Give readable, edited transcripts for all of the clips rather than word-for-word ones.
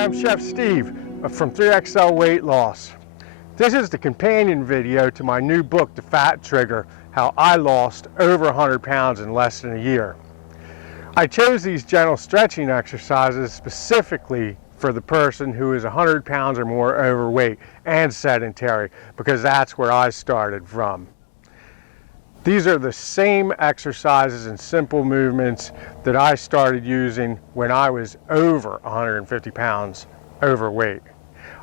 Hi, I'm Chef Steve from 3XL Weight Loss. This is the companion video to my new book, The Fat Trigger, How I Lost Over 100 Pounds in Less Than a Year. I chose these gentle stretching exercises specifically for the person who is 100 pounds or more overweight and sedentary, because that's where I started from. These are the same exercises and simple movements that I started using when I was over 150 pounds overweight.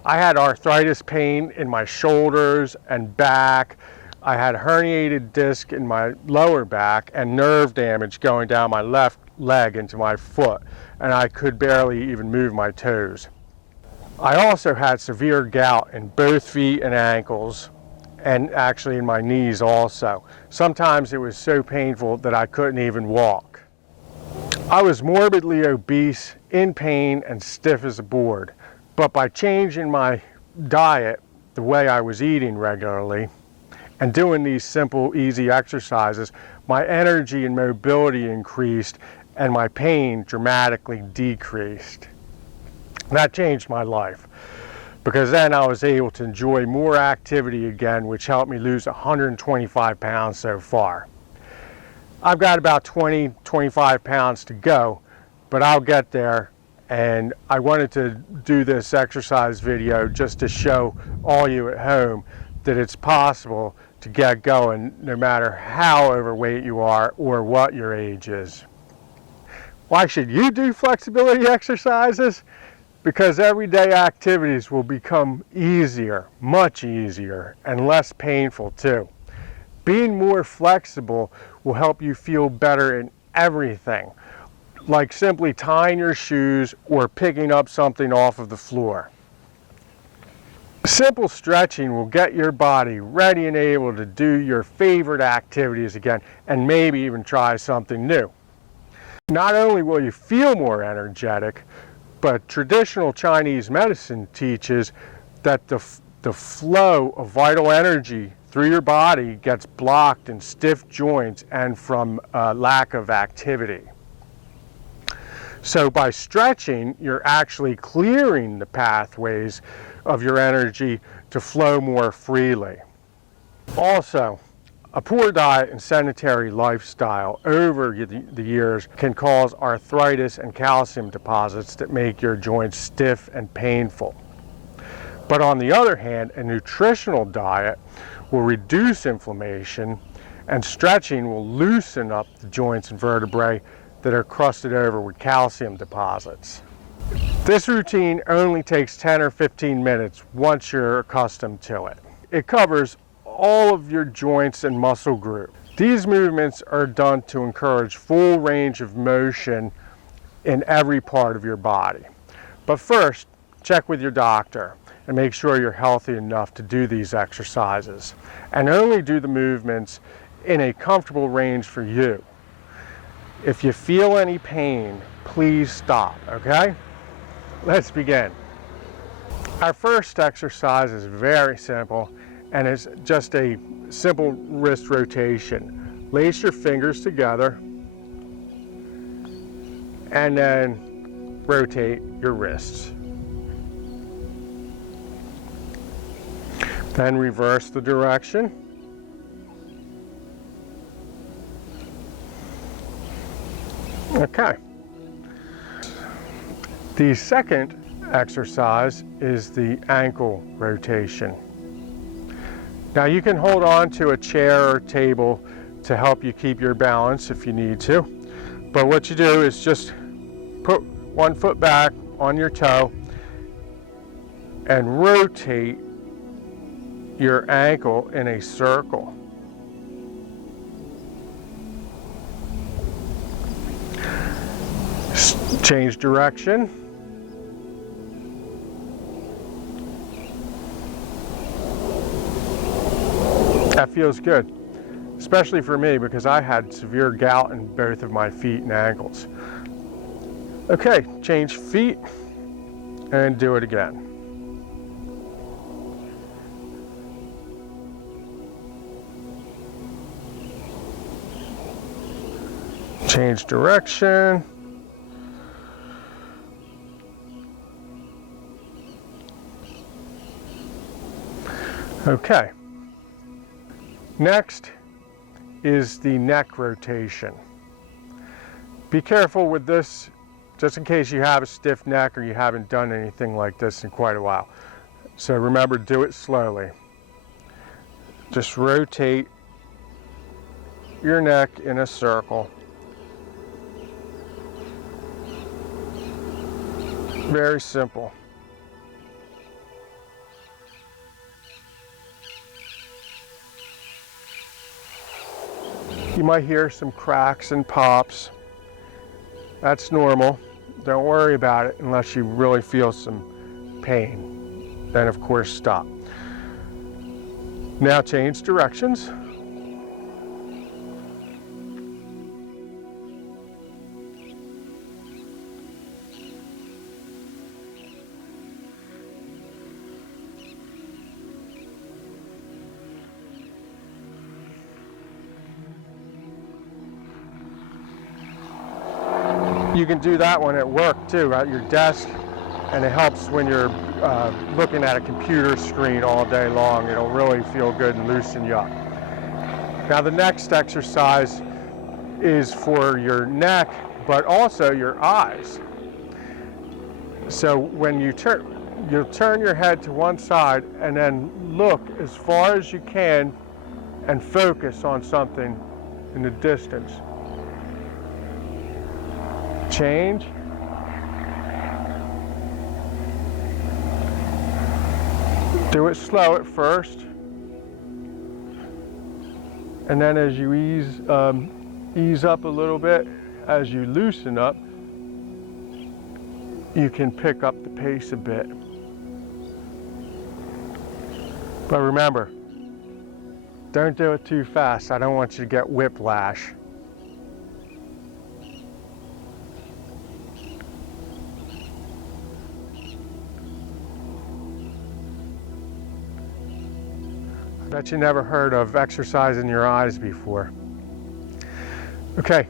I had arthritis pain in my shoulders and back. I had herniated disc in my lower back and nerve damage going down my left leg into my foot, and I could barely even move my toes. I also had severe gout in both feet and ankles, and actually in my knees also. Sometimes it was so painful that I couldn't even walk. I was morbidly obese, in pain, and stiff as a board. But by changing my diet, the way I was eating regularly, and doing these simple, easy exercises, my energy and mobility increased, and my pain dramatically decreased. That changed my life, because then I was able to enjoy more activity again, which helped me lose 125 pounds so far. I've got about 25 pounds to go, but I'll get there. And I wanted to do this exercise video just to show all you at home that it's possible to get going no matter how overweight you are or what your age is. Why should you do flexibility exercises? Because everyday activities will become easier, much easier, and less painful too. Being more flexible will help you feel better in everything, like simply tying your shoes or picking up something off of the floor. Simple stretching will get your body ready and able to do your favorite activities again, and maybe even try something new. Not only will you feel more energetic, but traditional Chinese medicine teaches that the flow of vital energy through your body gets blocked in stiff joints and from lack of activity. So by stretching, you're actually clearing the pathways of your energy to flow more freely. Also, a poor diet and sedentary lifestyle over the years can cause arthritis and calcium deposits that make your joints stiff and painful. But on the other hand, a nutritional diet will reduce inflammation, and stretching will loosen up the joints and vertebrae that are crusted over with calcium deposits. This routine only takes 10 or 15 minutes once you're accustomed to it. It covers all of your joints and muscle groups. These movements are done to encourage full range of motion in every part of your body. But first, check with your doctor and make sure you're healthy enough to do these exercises. And only do the movements in a comfortable range for you. If you feel any pain, please stop, okay? Let's begin. Our first exercise is very simple, and it's just a simple wrist rotation. Lace your fingers together and then rotate your wrists. Then reverse the direction. Okay. The second exercise is the ankle rotation. Now you can hold on to a chair or table to help you keep your balance if you need to. But what you do is just put one foot back on your toe and rotate your ankle in a circle. Change direction. That feels good, especially for me because I had severe gout in both of my feet and ankles. Okay, change feet and do it again. Change direction. Okay. Next is the neck rotation. Be careful with this, just in case you have a stiff neck or you haven't done anything like this in quite a while. So remember, do it slowly. Just rotate your neck in a circle. Very simple. You might hear some cracks and pops. That's normal. Don't worry about it unless you really feel some pain. Then of course stop. Now change directions. You can do that one at work too, at your desk, and it helps when you're looking at a computer screen all day long. It'll really feel good and loosen you up. Now the next exercise is for your neck, but also your eyes. So when you'll turn your head to one side and then look as far as you can and focus on something in the distance. Change. Do it slow at first, and then as you ease up a little bit, as you loosen up, you can pick up the pace a bit. But remember, don't do it too fast. I don't want you to get whiplash. I bet you never heard of exercising your eyes before. Okay.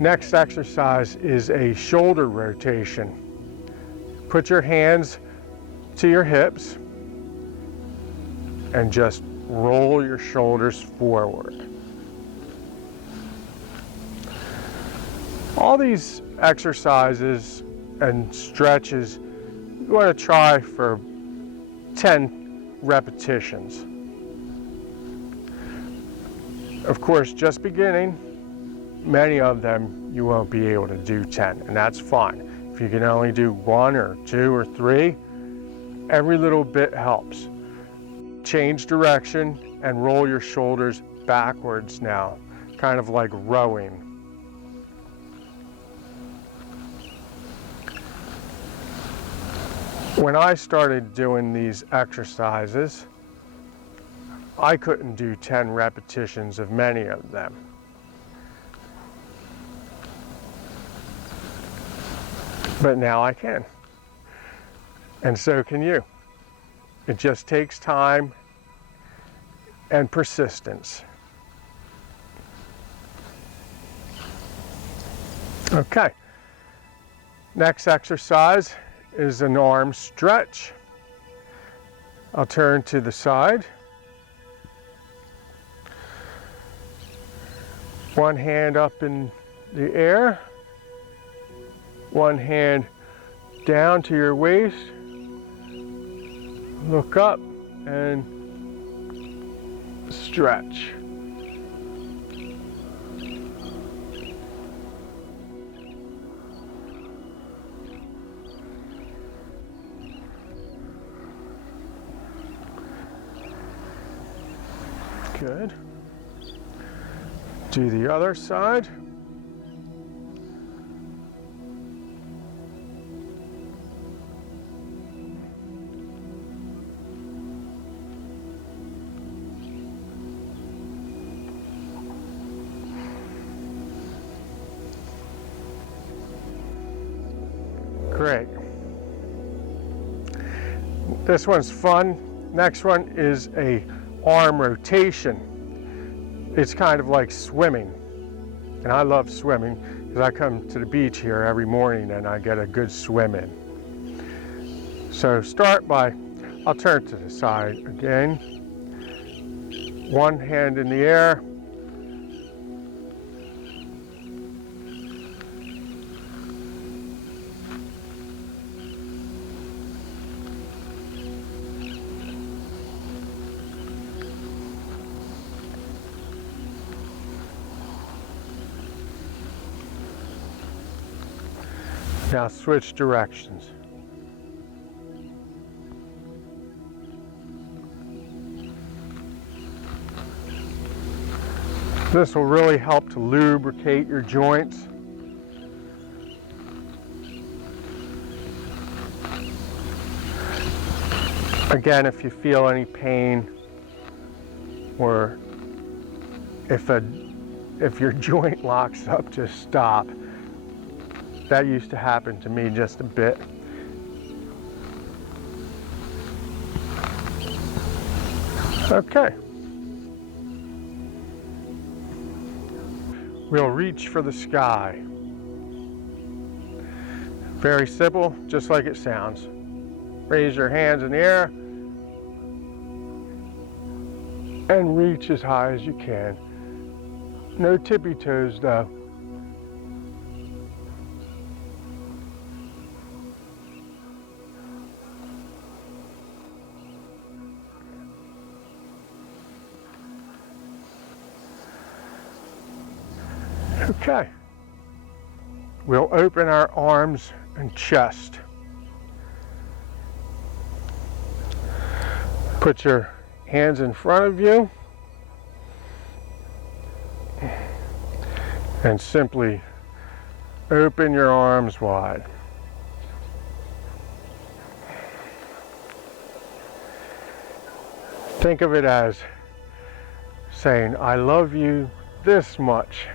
Next exercise is a shoulder rotation. Put your hands to your hips and just roll your shoulders forward. All these exercises and stretches you want to try for 10 repetitions. Of course, just beginning, many of them you won't be able to do 10, and that's fine. If you can only do 1 or 2 or 3, every little bit helps. Change direction and roll your shoulders backwards now, kind of like rowing. When I started doing these exercises, I couldn't do 10 repetitions of many of them. But now I can. And so can you. It just takes time and persistence. Okay. Next exercise is an arm stretch. I'll turn to the side. One hand up in the air. One hand down to your waist. Look up and stretch. Good. Do the other side. Great. This one's fun. Next one is a arm rotation. It's kind of like swimming, and I love swimming because I come to the beach here every morning and I get a good swim in. So start by I'll turn to the side again. One hand in the air. Now switch directions. This will really help to lubricate your joints. Again, if you feel any pain or if your joint locks up, just stop. That used to happen to me just a bit. Okay. We'll reach for the sky. Very simple, just like it sounds. Raise your hands in the air and reach as high as you can. No tippy toes though. Okay, we'll open our arms and chest. Put your hands in front of you and simply open your arms wide. Think of it as saying, I love you this much.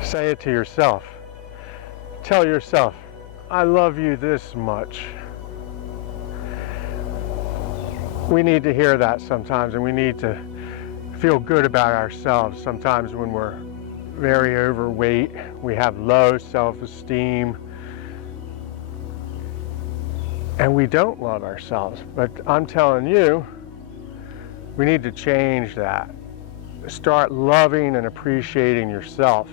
Say it to yourself. Tell yourself, I love you this much. We need to hear that sometimes, and we need to feel good about ourselves. Sometimes when we're very overweight, we have low self-esteem, and we don't love ourselves. But I'm telling you, we need to change that. Start loving and appreciating yourself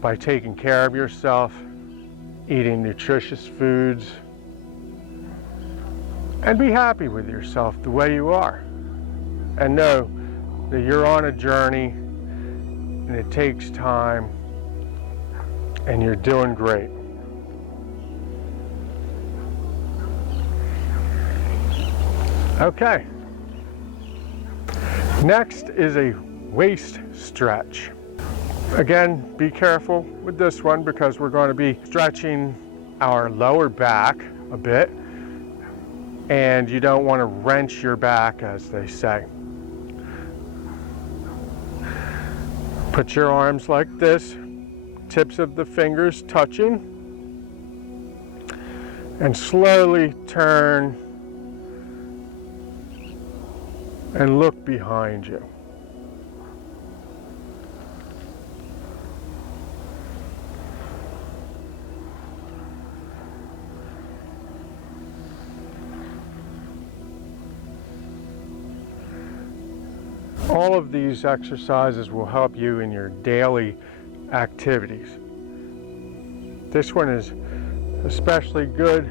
by taking care of yourself, eating nutritious foods, and be happy with yourself the way you are. And know that you're on a journey and it takes time and you're doing great. Okay. Next is a waist stretch. Again, be careful with this one because we're going to be stretching our lower back a bit, and you don't want to wrench your back, as they say. Put your arms like this, tips of the fingers touching, and slowly turn and look behind you. All of these exercises will help you in your daily activities. This one is especially good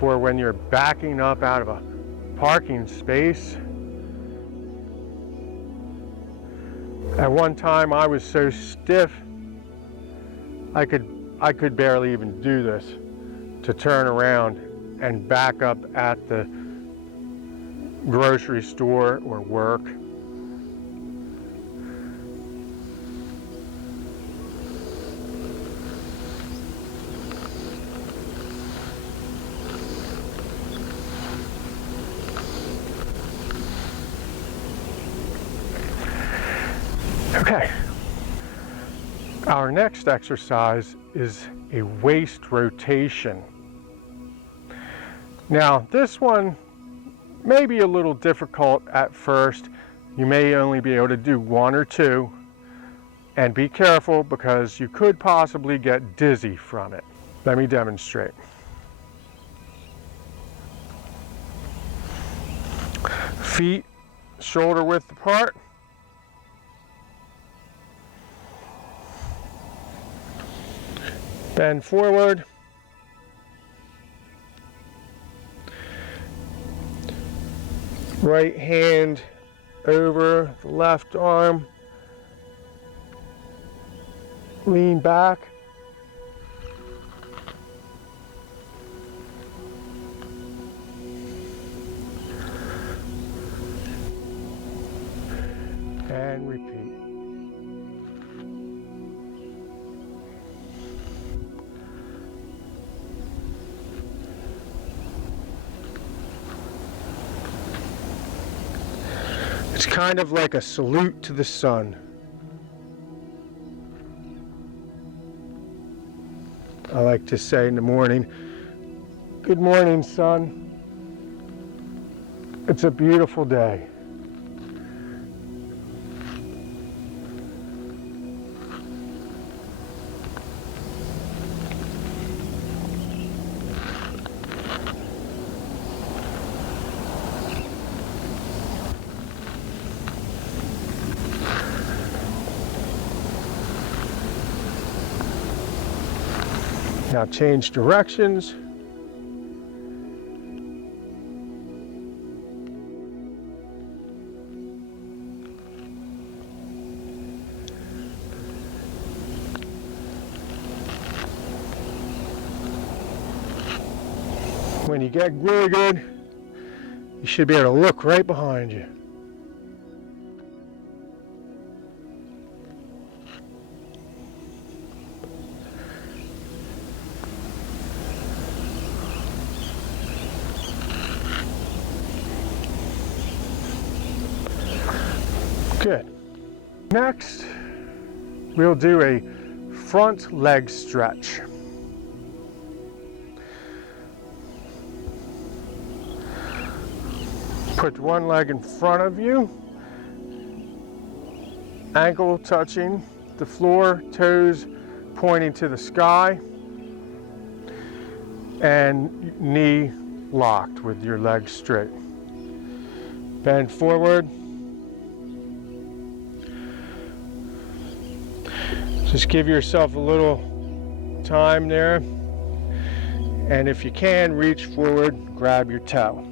for when you're backing up out of a parking space. At one time I was so stiff I could barely even do this, to turn around and back up at the grocery store or work. Okay. Our next exercise is a waist rotation. Now, this one may be a little difficult at first. You may only be able to do one or two, and be careful because you could possibly get dizzy from it. Let me demonstrate. Feet shoulder width apart. Bend forward. Right hand over the left arm. Lean back. And repeat. It's kind of like a salute to the sun. I like to say in the morning, "Good morning, sun. It's a beautiful day." Now change directions. When you get really good, you should be able to look right behind you. Good. Next, we'll do a front leg stretch. Put one leg in front of you, ankle touching the floor, toes pointing to the sky, and knee locked with your legs straight. Bend forward. Just give yourself a little time there, and if you can, reach forward, grab your toe.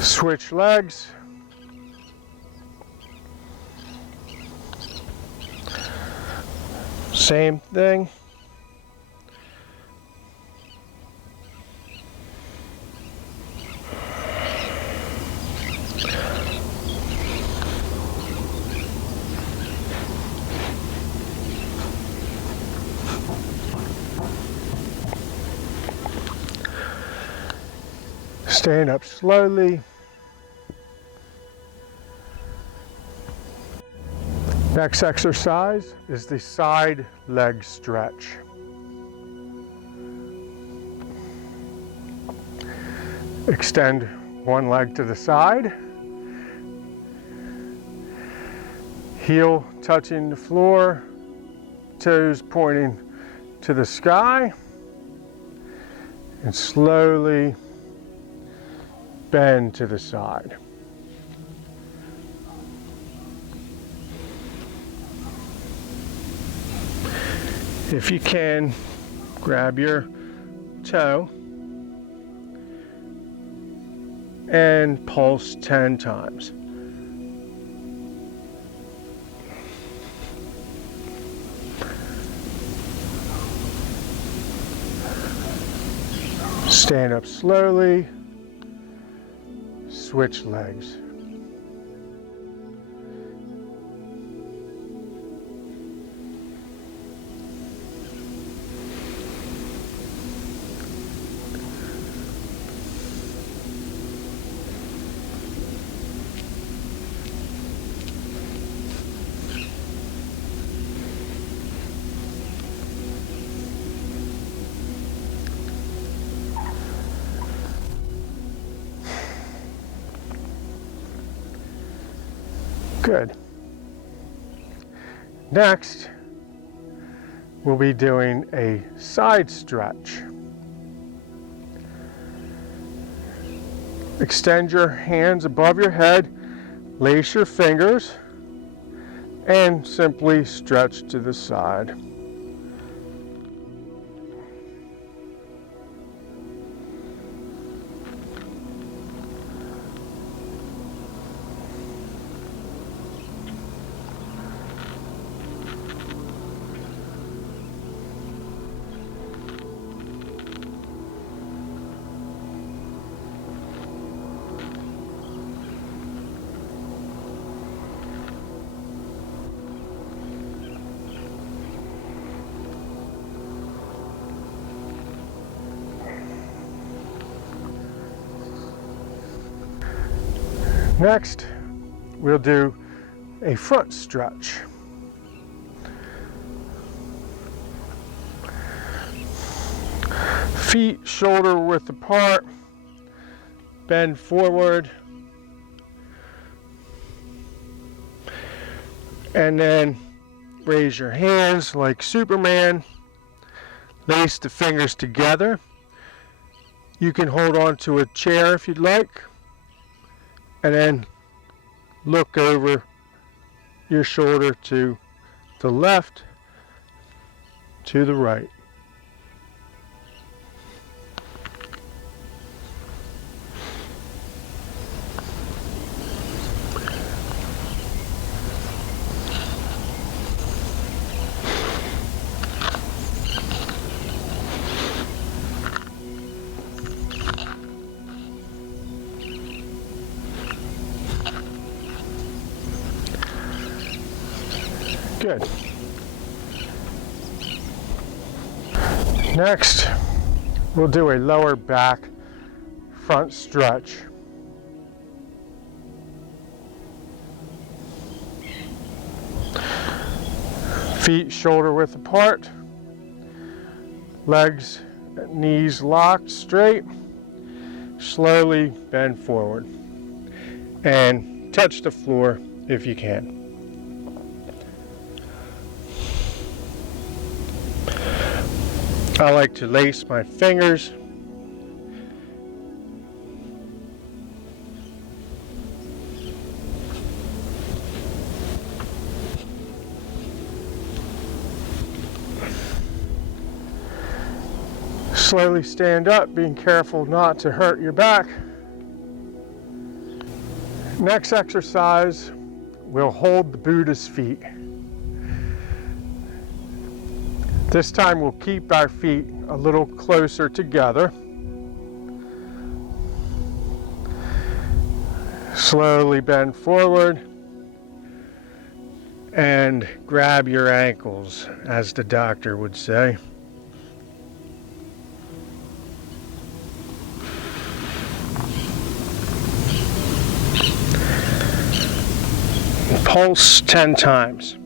Switch legs. Same thing. Stand up slowly. Next exercise is the side leg stretch. Extend one leg to the side. Heel touching the floor, toes pointing to the sky, and slowly bend to the side. If you can, grab your toe and pulse 10 times. Stand up slowly, switch legs. Good. Next, we'll be doing a side stretch. Extend your hands above your head, lace your fingers, and simply stretch to the side. Next, we'll do a front stretch. Feet shoulder width apart, bend forward, and then raise your hands like Superman. Lace the fingers together. You can hold on to a chair if you'd like, and then look over your shoulder to the left, to the right. Good. Next, we'll do a lower back front stretch. Feet shoulder width apart, legs, knees locked straight, slowly bend forward, and touch the floor if you can. I like to lace my fingers. Slowly stand up, being careful not to hurt your back. Next exercise, we'll hold the Buddha's feet. This time we'll keep our feet a little closer together. Slowly bend forward and grab your ankles, as the doctor would say. Pulse 10 times.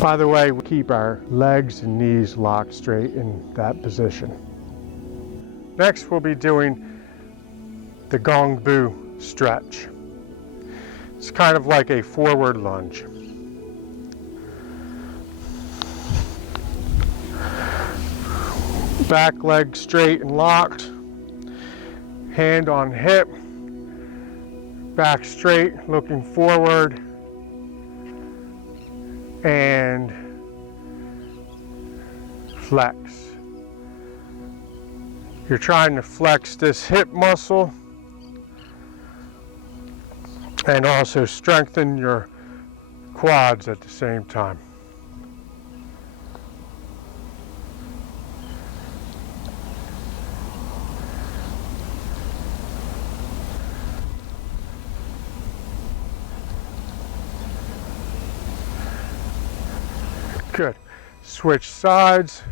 By the way, we keep our legs and knees locked straight in that position. Next, we'll be doing the Gong Bu stretch. It's kind of like a forward lunge. Back leg straight and locked, hand on hip, back straight, looking forward, and flex. You're trying to flex this hip muscle and also strengthen your quads at the same time. Good. Switch sides.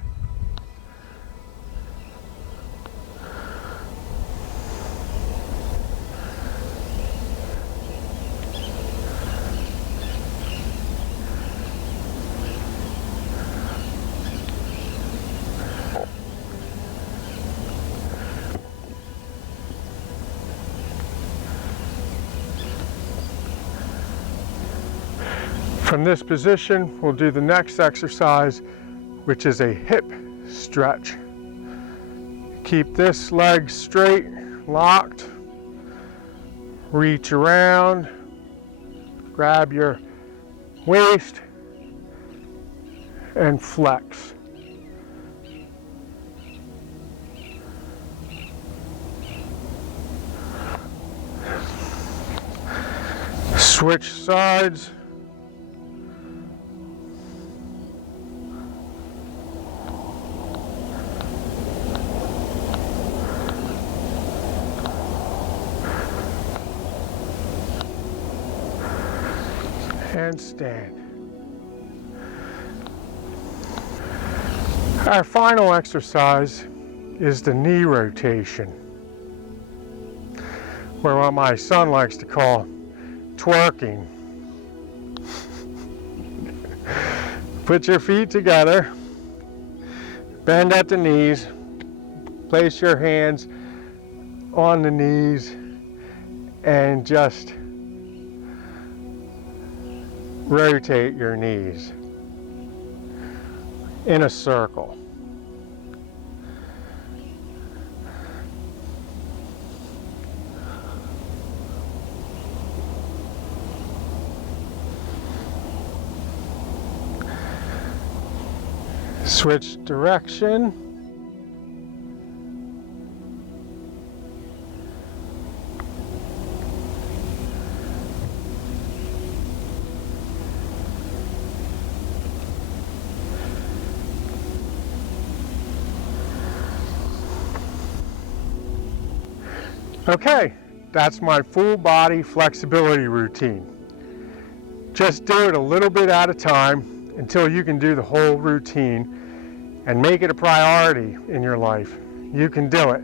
From this position, we'll do the next exercise, which is a hip stretch. Keep this leg straight, locked. Reach around, grab your waist, and flex. Switch sides. And stand. Our final exercise is the knee rotation, or what my son likes to call twerking. Put your feet together, bend at the knees, place your hands on the knees, and just rotate your knees in a circle. Switch direction. Okay, that's my full body flexibility routine. Just do it a little bit at a time until you can do the whole routine and make it a priority in your life. You can do it.